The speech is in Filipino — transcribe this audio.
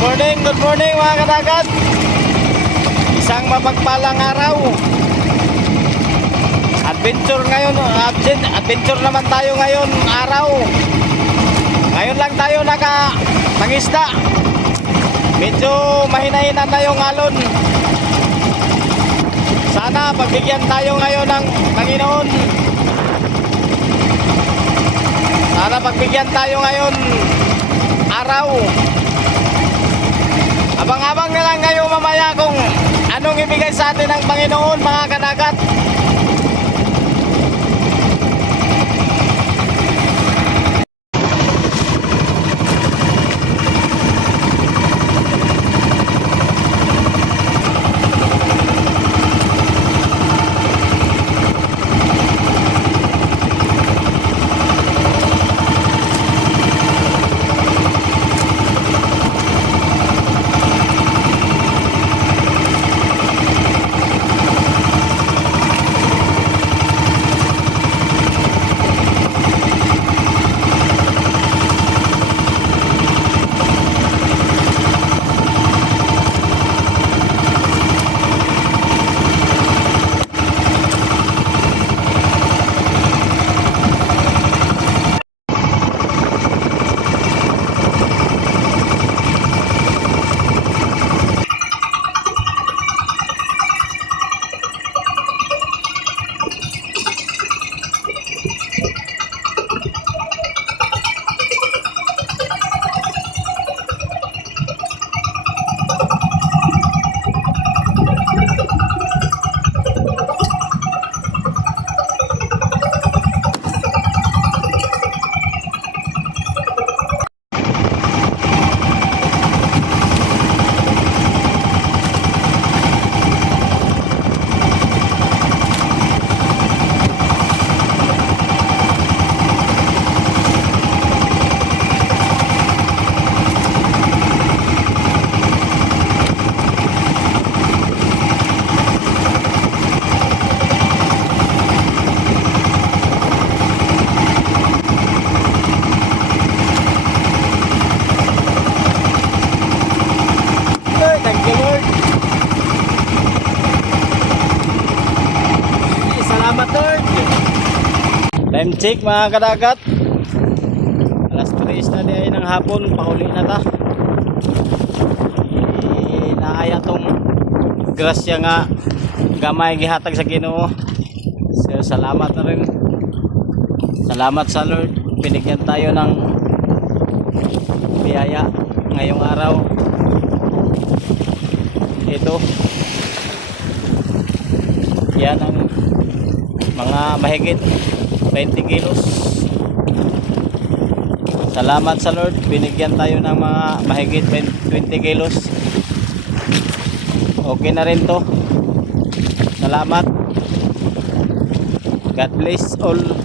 Good morning mga kadagat. Isang mapagpalang araw. Adventure ngayon, adventure naman tayo ngayon araw. Ngayon lang tayo mangisda. Medyo mahina-hina na yung alon. Sana pagbigyan tayo ngayon ng Panginoon. Sana pagbigyan tayo ngayon araw. Abang-abang na lang kayo mamaya kung anong ibigay sa atin ng Panginoon mga kadagat. Time check mga kadagat. Alas 3 na di ng hapon. Pahuli na ta. Naaya tong grasya nga gamay gihatag sa Ginoo. So, salamat na rin. Salamat sa Lord. Binigyan tayo ng biyaya ngayong araw. Ito. Yan ang mga mahigit 20 kilos. Salamat sa Lord, binigyan tayo ng mga mahigit 20 kilos. Okay na rin to. Salamat. God bless all.